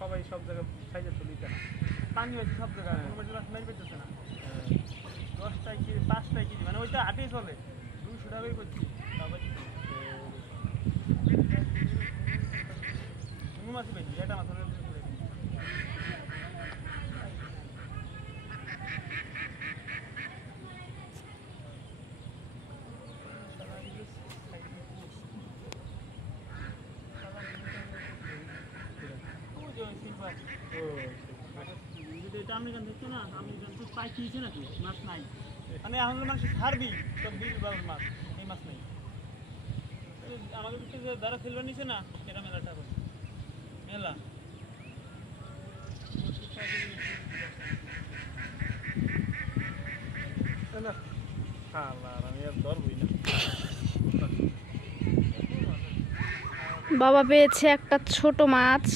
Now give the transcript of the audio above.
সবাই সব জায়গায় সাইজে চলিতে না পানি হয়েছে সব জায়গায় কোনো মাছ মারি পেতেছে না 10টায় কেজি 5টায় কেজি মানে ওইটা হাটেই চলে 200 টাকাই করছি মাছ পেয়েছি এটা মাছ আমেরিকান দেখছো না আমেরিকান তো পাই কিনছে নাকি মাছ নাই মানে আমাদের মানুষ ছাড়বি সব বিল বাবুর মাছ এই মাছ নেই আমাদের যে যারা ফেলবার নিছে না এটা মেলাটা মেলা আমি আর ধরবই না বাবা পেয়েছে একটা ছোট মাছ।